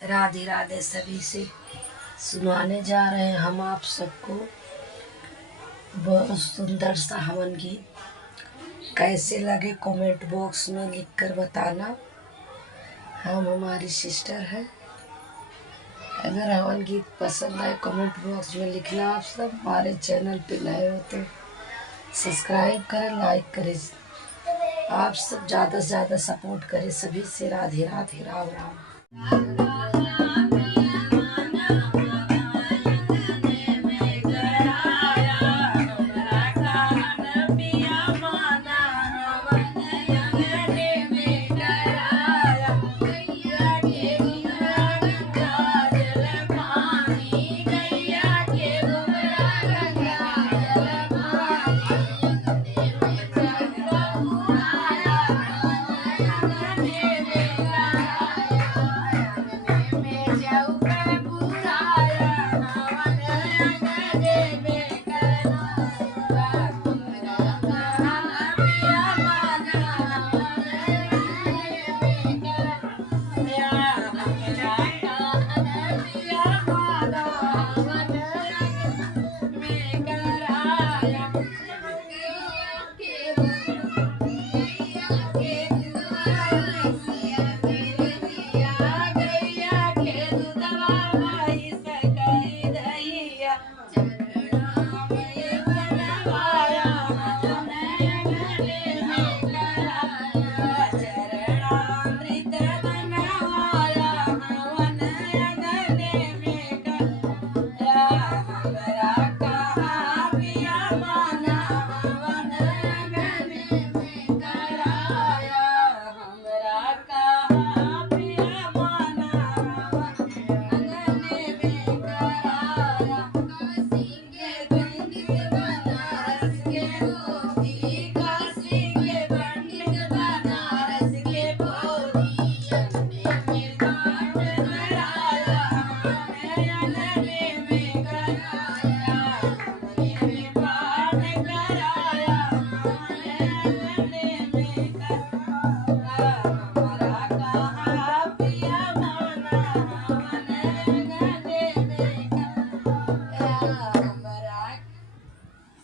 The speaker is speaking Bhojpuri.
राधे राधे सभी से सुनाने जा रहे हैं हम आप सबको बहुत सुंदर सा हवन गीत। कैसे लगे कमेंट बॉक्स में लिखकर बताना। हम हमारी सिस्टर है। अगर हवन गीत पसंद आए कमेंट बॉक्स में लिखना। आप सब हमारे चैनल पे नए हो तो सब्सक्राइब करें, लाइक करें। आप सब ज़्यादा से ज़्यादा सपोर्ट करें। सभी से राधे राधे, राम राम।